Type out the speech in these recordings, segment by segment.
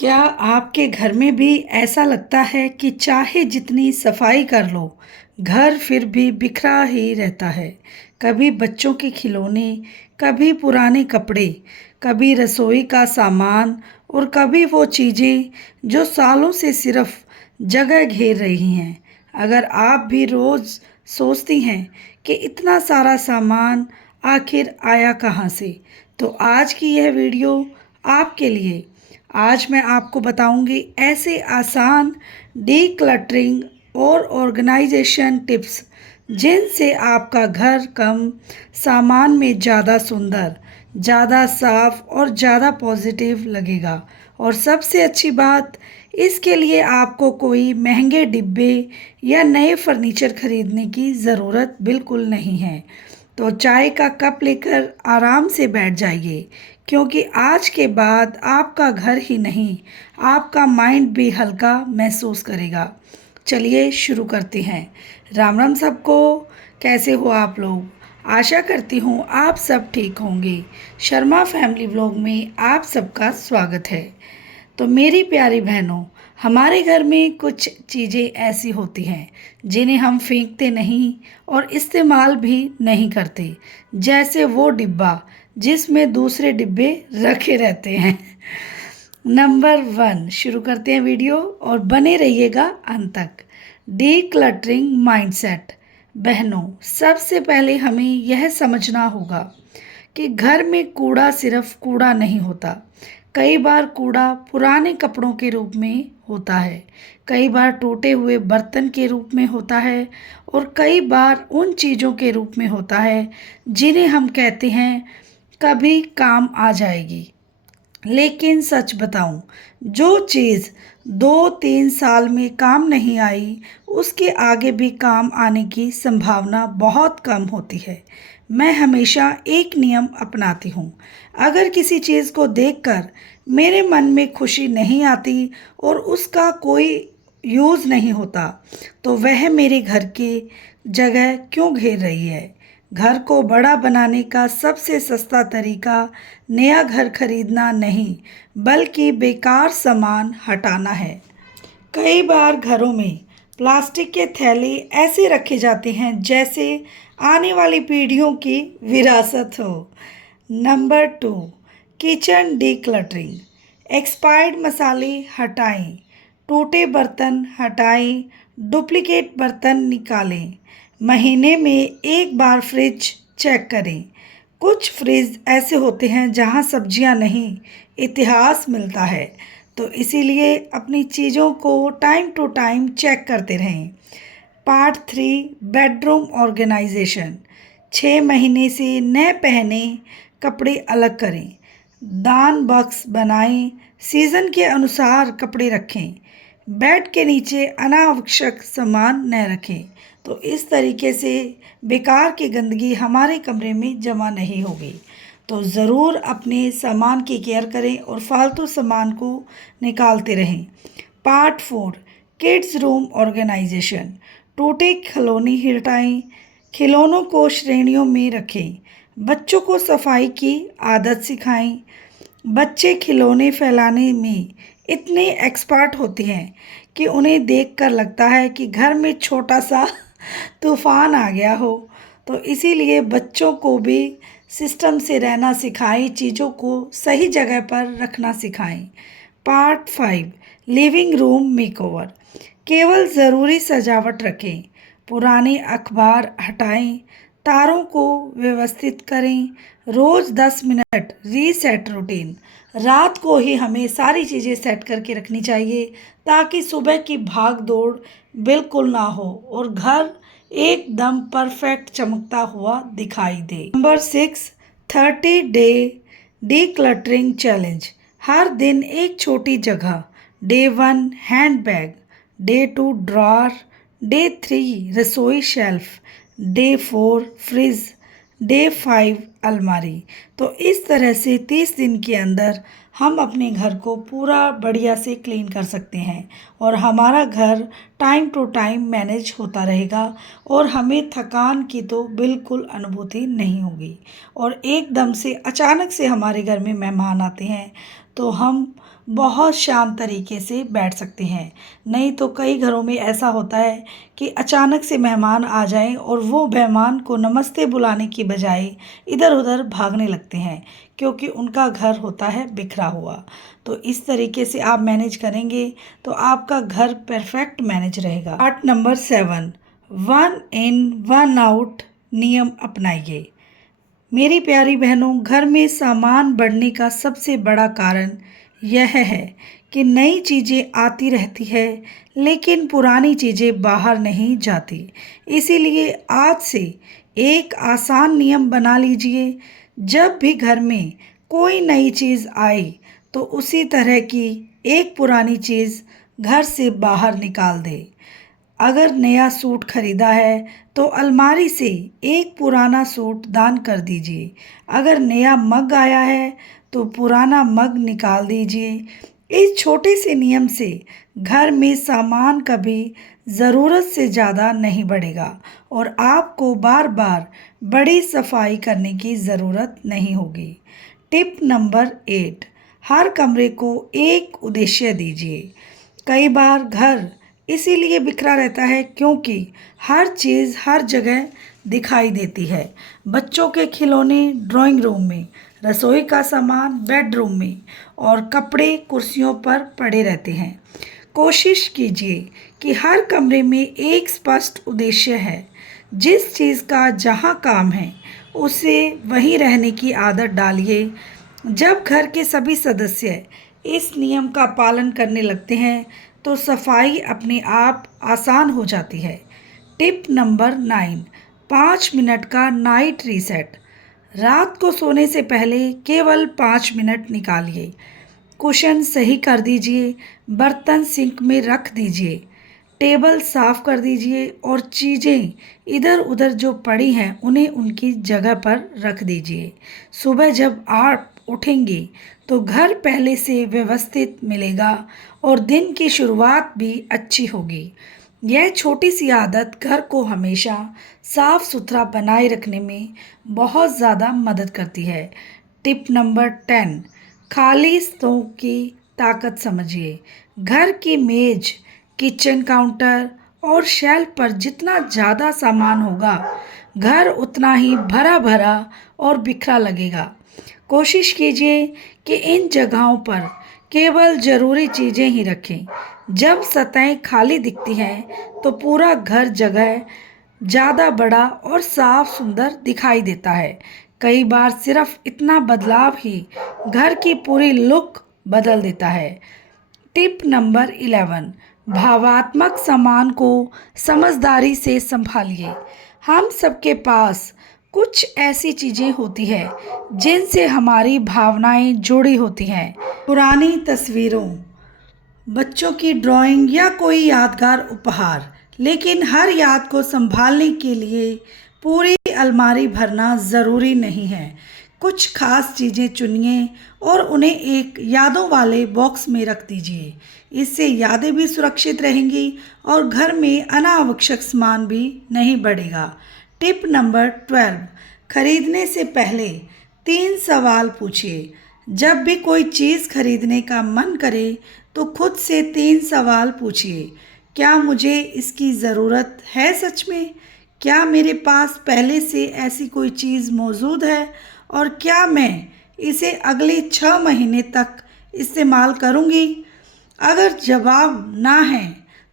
क्या आपके घर में भी ऐसा लगता है कि चाहे जितनी सफाई कर लो, घर फिर भी बिखरा ही रहता है? कभी बच्चों के खिलौने, कभी पुराने कपड़े, कभी रसोई का सामान और कभी वो चीज़ें जो सालों से सिर्फ जगह घेर रही हैं। अगर आप भी रोज़ सोचती हैं कि इतना सारा सामान आखिर आया कहाँ से, तो आज की यह वीडियो आपके लिए। आज मैं आपको बताऊंगी ऐसे आसान डीक्लटरिंग और ऑर्गेनाइजेशन टिप्स जिनसे आपका घर कम सामान में ज़्यादा सुंदर, ज़्यादा साफ और ज़्यादा पॉजिटिव लगेगा। और सबसे अच्छी बात, इसके लिए आपको कोई महंगे डिब्बे या नए फर्नीचर खरीदने की ज़रूरत बिल्कुल नहीं है। तो चाय का कप लेकर आराम से बैठ जाइए, क्योंकि आज के बाद आपका घर ही नहीं, आपका माइंड भी हल्का महसूस करेगा। चलिए शुरू करते हैं। राम राम सबको। कैसे हो आप लोग? आशा करती हूँ आप सब ठीक होंगे। शर्मा फैमिली व्लॉग में आप सबका स्वागत है। तो मेरी प्यारी बहनों, हमारे घर में कुछ चीज़ें ऐसी होती हैं जिन्हें हम फेंकते नहीं और इस्तेमाल भी नहीं करते, जैसे वो डिब्बा जिसमें दूसरे डिब्बे रखे रहते हैं। नंबर 1 शुरू करते हैं वीडियो और बने रहिएगा अंत तक। Decluttering mindset. बहनों, सबसे पहले हमें यह समझना होगा कि घर में कूड़ा सिर्फ कूड़ा नहीं होता। कई बार कूड़ा पुराने कपड़ों के रूप में होता है, कई बार टूटे हुए बर्तन के रूप में होता है और कई बार उन चीज़ों के रूप में होता है जिन्हें हम कहते हैं कभी काम आ जाएगी। लेकिन सच बताऊं, जो चीज़ 2-3 साल में काम नहीं आई, उसके आगे भी काम आने की संभावना बहुत कम होती है। मैं हमेशा एक नियम अपनाती हूँ। अगर किसी चीज़ को देखकर मेरे मन में खुशी नहीं आती और उसका कोई यूज़ नहीं होता, तो वह मेरे घर की जगह क्यों घेर रही है? घर को बड़ा बनाने का सबसे सस्ता तरीका नया घर खरीदना नहीं, बल्कि बेकार सामान हटाना है। कई बार घरों में प्लास्टिक के थैले ऐसे रखे जाते हैं जैसे आने वाली पीढ़ियों की विरासत हो। Number 2, kitchen decluttering. एक्सपायर्ड मसाले हटाएं, टूटे बर्तन हटाएं, डुप्लीकेट बर्तन निकालें। महीने में एक बार फ्रिज चेक करें। कुछ फ्रिज ऐसे होते हैं जहां सब्जियां नहीं, इतिहास मिलता है। तो इसीलिए अपनी चीज़ों को टाइम टू टाइम चेक करते रहें। Part 3, bedroom organisation. 6 महीने से नए पहने कपड़े अलग करें। दान बॉक्स बनाएं, सीज़न के अनुसार कपड़े रखें। बेड के नीचे अनावश्यक सामान न रखें। तो इस तरीके से बेकार की गंदगी हमारे कमरे में जमा नहीं होगी। तो ज़रूर अपने सामान की केयर करें और फालतू सामान को निकालते रहें। Part 4, kids room organisation. टूटे खिलौने हटाएं, खिलौनों को श्रेणियों में रखें। बच्चों को सफाई की आदत सिखाएं। बच्चे खिलौने फैलाने में इतने एक्सपर्ट होते हैं कि उन्हें देखकर लगता है कि घर में छोटा सा तूफान आ गया हो। तो इसीलिए बच्चों को भी सिस्टम से रहना सिखाएं, चीज़ों को सही जगह पर रखना सिखाएं। Part 5, living room makeover. केवल ज़रूरी सजावट रखें। पुराने अखबार हटाएं, तारों को व्यवस्थित करें। रोज़ 10 मिनट रीसेट रूटीन। रात को ही हमें सारी चीज़ें सेट करके रखनी चाहिए ताकि सुबह की भाग दौड़ बिल्कुल ना हो और घर एकदम परफेक्ट चमकता हुआ दिखाई दे। Number 6, 30 day decluttering challenge. हर दिन एक छोटी जगह। Day 1 hand bag, day 2 drawer, day 3 रसोई शेल्फ, डे 4 फ्रिज, डे 5 अलमारी। तो इस तरह से 30 दिन के अंदर हम अपने घर को पूरा बढ़िया से क्लीन कर सकते हैं और हमारा घर टाइम टू टाइम मैनेज होता रहेगा और हमें थकान की तो बिल्कुल अनुभूति नहीं होगी। और एकदम से अचानक से हमारे घर में मेहमान आते हैं तो हम बहुत शांत तरीके से बैठ सकते हैं। नहीं तो कई घरों में ऐसा होता है कि अचानक से मेहमान आ जाएं और वो मेहमान को नमस्ते बुलाने की बजाय इधर उधर भागने लगते हैं, क्योंकि उनका घर होता है बिखरा हुआ। तो इस तरीके से आप मैनेज करेंगे तो आपका घर परफेक्ट मैनेज रहेगा। पार्ट नंबर 7, 1 इन 1 आउट नियम अपनाइए। मेरी प्यारी बहनों, घर में सामान बढ़ने का सबसे बड़ा कारण यह है कि नई चीज़ें आती रहती है, लेकिन पुरानी चीज़ें बाहर नहीं जाती। इसीलिए आज से एक आसान नियम बना लीजिए। जब भी घर में कोई नई चीज़ आए तो उसी तरह की एक पुरानी चीज़ घर से बाहर निकाल दे। अगर नया सूट खरीदा है तो अलमारी से एक पुराना सूट दान कर दीजिए। अगर नया मग आया है तो पुराना मग निकाल दीजिए। इस छोटे से नियम से घर में सामान कभी ज़रूरत से ज़्यादा नहीं बढ़ेगा और आपको बार बार बड़ी सफाई करने की ज़रूरत नहीं होगी। टिप नंबर 8, हर कमरे को एक उद्देश्य दीजिए। कई बार घर इसीलिए बिखरा रहता है क्योंकि हर चीज़ हर जगह दिखाई देती है। बच्चों के खिलौने ड्राइंग रूम में, रसोई का सामान बेडरूम में और कपड़े कुर्सियों पर पड़े रहते हैं। कोशिश कीजिए कि हर कमरे में एक स्पष्ट उद्देश्य है। जिस चीज़ का जहाँ काम है उसे वहीं रहने की आदत डालिए। जब घर के सभी सदस्य इस नियम का पालन करने लगते हैं तो सफाई अपने आप आसान हो जाती है। टिप नंबर 9, 5 मिनट का नाइट रीसेट। रात को सोने से पहले केवल 5 मिनट निकालिए। कुशन सही कर दीजिए, बर्तन सिंक में रख दीजिए, टेबल साफ कर दीजिए और चीज़ें इधर उधर जो पड़ी हैं उन्हें उनकी जगह पर रख दीजिए। सुबह जब आप उठेंगे तो घर पहले से व्यवस्थित मिलेगा और दिन की शुरुआत भी अच्छी होगी। यह छोटी सी आदत घर को हमेशा साफ सुथरा बनाए रखने में बहुत ज़्यादा मदद करती है। टिप नंबर 10, खाली स्तों की ताकत समझिए। घर की मेज, किचन काउंटर और शेल्फ पर जितना ज़्यादा सामान होगा, घर उतना ही भरा भरा और बिखरा लगेगा। कोशिश कीजिए कि इन जगहों पर केवल ज़रूरी चीज़ें ही रखें। जब सतहें खाली दिखती हैं तो पूरा घर जगह ज़्यादा बड़ा और साफ सुंदर दिखाई देता है। कई बार सिर्फ इतना बदलाव ही घर की पूरी लुक बदल देता है। टिप नंबर 11, भावात्मक सामान को समझदारी से संभालिए। हम सबके पास कुछ ऐसी चीज़ें होती हैं जिनसे हमारी भावनाएं जुड़ी होती हैं। पुरानी तस्वीरों, बच्चों की ड्राइंग या कोई यादगार उपहार। लेकिन हर याद को संभालने के लिए पूरी अलमारी भरना ज़रूरी नहीं है। कुछ खास चीज़ें चुनिए और उन्हें एक यादों वाले बॉक्स में रख दीजिए। इससे यादें भी सुरक्षित रहेंगी और घर में अनावश्यक सामान भी नहीं बढ़ेगा। टिप नंबर 12, खरीदने से पहले 3 सवाल पूछिए। जब भी कोई चीज़ खरीदने का मन करे तो खुद से 3 सवाल पूछिए। क्या मुझे इसकी ज़रूरत है सच में? क्या मेरे पास पहले से ऐसी कोई चीज़ मौजूद है? और क्या मैं इसे अगले 6 महीने तक इस्तेमाल करूँगी? अगर जवाब ना है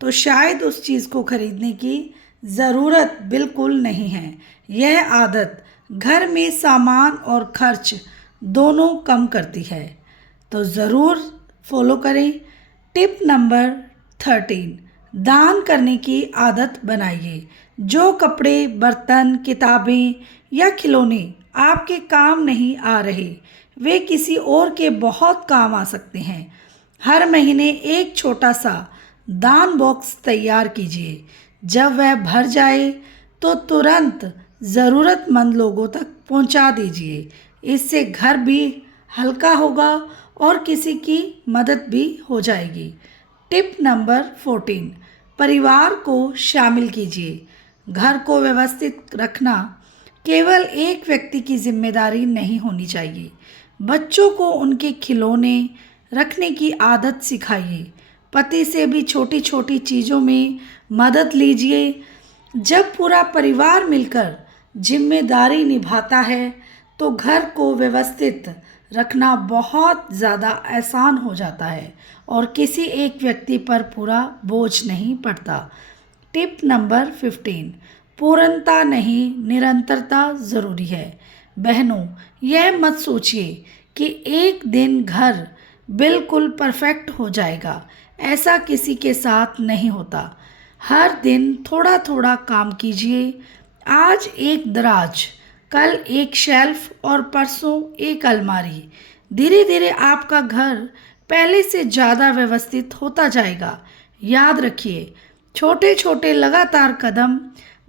तो शायद उस चीज़ को खरीदने की ज़रूरत बिल्कुल नहीं है। यह आदत घर में सामान और खर्च दोनों कम करती है, तो ज़रूर फॉलो करें। टिप नंबर 13, दान करने की आदत बनाइए। जो कपड़े, बर्तन, किताबें या खिलौने आपके काम नहीं आ रहे, वे किसी और के बहुत काम आ सकते हैं। हर महीने एक छोटा सा दान बॉक्स तैयार कीजिए। जब वह भर जाए तो तुरंत ज़रूरतमंद लोगों तक पहुंचा दीजिए। इससे घर भी हल्का होगा और किसी की मदद भी हो जाएगी। टिप नंबर 14, परिवार को शामिल कीजिए। घर को व्यवस्थित रखना केवल एक व्यक्ति की जिम्मेदारी नहीं होनी चाहिए। बच्चों को उनके खिलौने, रखने की आदत सिखाइए। पति से भी छोटी छोटी चीज़ों में मदद लीजिए। जब पूरा परिवार मिलकर जिम्मेदारी निभाता है तो घर को व्यवस्थित रखना बहुत ज़्यादा आसान हो जाता है और किसी एक व्यक्ति पर पूरा बोझ नहीं पड़ता। टिप नंबर 15, पूर्णता नहीं निरंतरता ज़रूरी है। बहनों, यह मत सोचिए कि एक दिन घर बिल्कुल परफेक्ट हो जाएगा। ऐसा किसी के साथ नहीं होता। हर दिन थोड़ा थोड़ा काम कीजिए। आज एक दराज, कल एक शेल्फ और परसों एक अलमारी। धीरे धीरे आपका घर पहले से ज़्यादा व्यवस्थित होता जाएगा। याद रखिए, छोटे छोटे लगातार कदम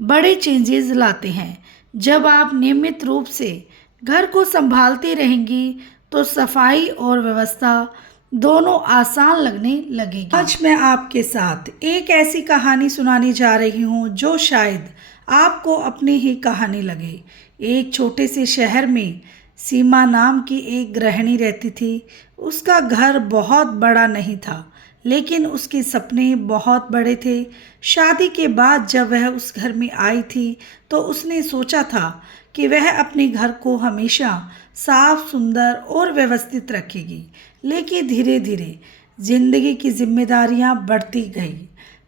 बड़े चेंजेस लाते हैं। जब आप नियमित रूप से घर को संभालती रहेंगी तो सफाई और व्यवस्था दोनों आसान लगने लगेगी। आज मैं आपके साथ एक ऐसी कहानी सुनाने जा रही हूँ जो शायद आपको अपनी ही कहानी लगे। एक छोटे से शहर में सीमा नाम की एक गृहिणी रहती थी। उसका घर बहुत बड़ा नहीं था, लेकिन उसके सपने बहुत बड़े थे। शादी के बाद जब वह उस घर में आई थी तो उसने सोचा था कि वह अपने घर को हमेशा साफ, सुंदर और व्यवस्थित रखेगी। लेकिन धीरे धीरे जिंदगी की जिम्मेदारियां बढ़ती गई।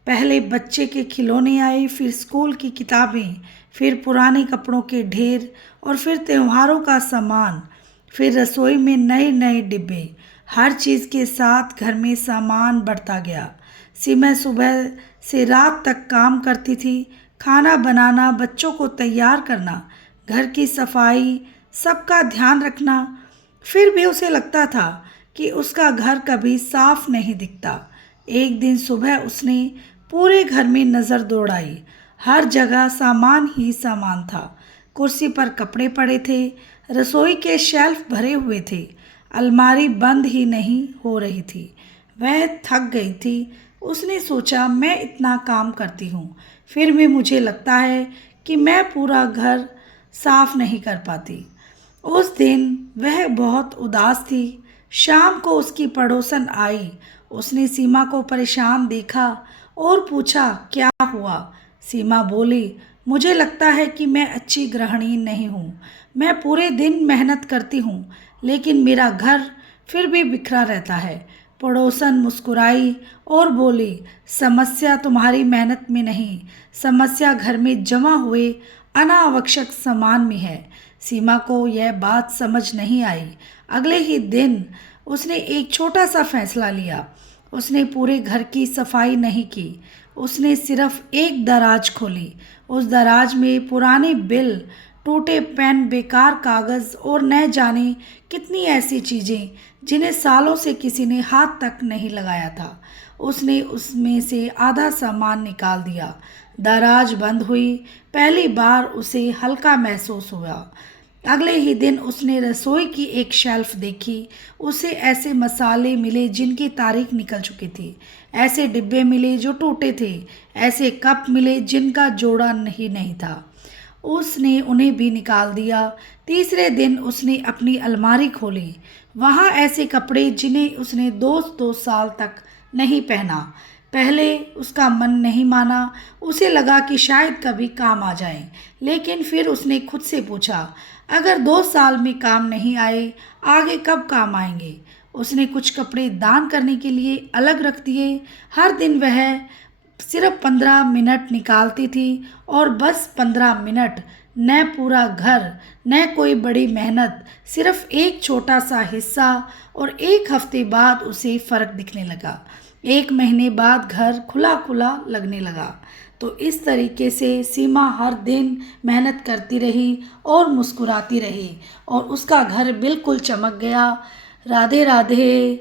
पहले बच्चे के खिलौने आए, फिर स्कूल की किताबें, फिर पुराने कपड़ों के ढेर और फिर त्योहारों का सामान, फिर रसोई में नए नए डिब्बे। हर चीज़ के साथ घर में सामान बढ़ता गया। सीमा सुबह से रात तक काम करती थी। खाना बनाना, बच्चों को तैयार करना, घर की सफाई, सबका ध्यान रखना। फिर भी उसे लगता था कि उसका घर कभी साफ नहीं दिखता। एक दिन सुबह उसने पूरे घर में नज़र दौड़ाई। हर जगह सामान ही सामान था। कुर्सी पर कपड़े पड़े थे, रसोई के शेल्फ भरे हुए थे, अलमारी बंद ही नहीं हो रही थी। वह थक गई थी। उसने सोचा, मैं इतना काम करती हूँ, फिर भी मुझे लगता है कि मैं पूरा घर साफ नहीं कर पाती। उस दिन वह बहुत उदास थी। शाम को उसकी पड़ोसन आई। उसने सीमा को परेशान देखा और पूछा, क्या हुआ? सीमा बोली, मुझे लगता है कि मैं अच्छी गृहिणी नहीं हूँ। मैं पूरे दिन मेहनत करती हूँ, लेकिन मेरा घर फिर भी बिखरा रहता है। पड़ोसन मुस्कुराई और बोली, समस्या तुम्हारी मेहनत में नहीं, समस्या घर में जमा हुए अनावश्यक सामान में है। सीमा को यह बात समझ नहीं आई। अगले ही दिन उसने एक छोटा सा फैसला लिया। उसने पूरे घर की सफाई नहीं की। उसने सिर्फ एक दराज खोली। उस दराज में पुराने बिल, टूटे पेन, बेकार कागज़ और न जाने कितनी ऐसी चीज़ें जिन्हें सालों से किसी ने हाथ तक नहीं लगाया था। उसने उसमें से आधा सामान निकाल दिया। दराज बंद हुई। पहली बार उसे हल्का महसूस हुआ। अगले ही दिन उसने रसोई की एक शेल्फ देखी। उसे ऐसे मसाले मिले जिनकी तारीख निकल चुकी थी, ऐसे डिब्बे मिले जो टूटे थे, ऐसे कप मिले जिनका जोड़ा नहीं था। उसने उन्हें भी निकाल दिया। तीसरे दिन उसने अपनी अलमारी खोली। वहाँ ऐसे कपड़े जिन्हें उसने 2 साल तक नहीं पहना। पहले उसका मन नहीं माना। उसे लगा कि शायद कभी काम आ जाए, लेकिन फिर उसने खुद से पूछा, अगर 2 साल में काम नहीं आए, आगे कब काम आएंगे? उसने कुछ कपड़े दान करने के लिए अलग रख दिए। हर दिन वह सिर्फ 15 मिनट निकालती थी और बस 15 मिनट, न पूरा घर, न कोई बड़ी मेहनत, सिर्फ एक छोटा सा हिस्सा। और एक हफ्ते बाद उसे फ़र्क दिखने लगा। 1 महीने बाद घर खुला खुला लगने लगा। तो इस तरीके से सीमा हर दिन मेहनत करती रही और मुस्कुराती रही और उसका घर बिल्कुल चमक गया। राधे राधे।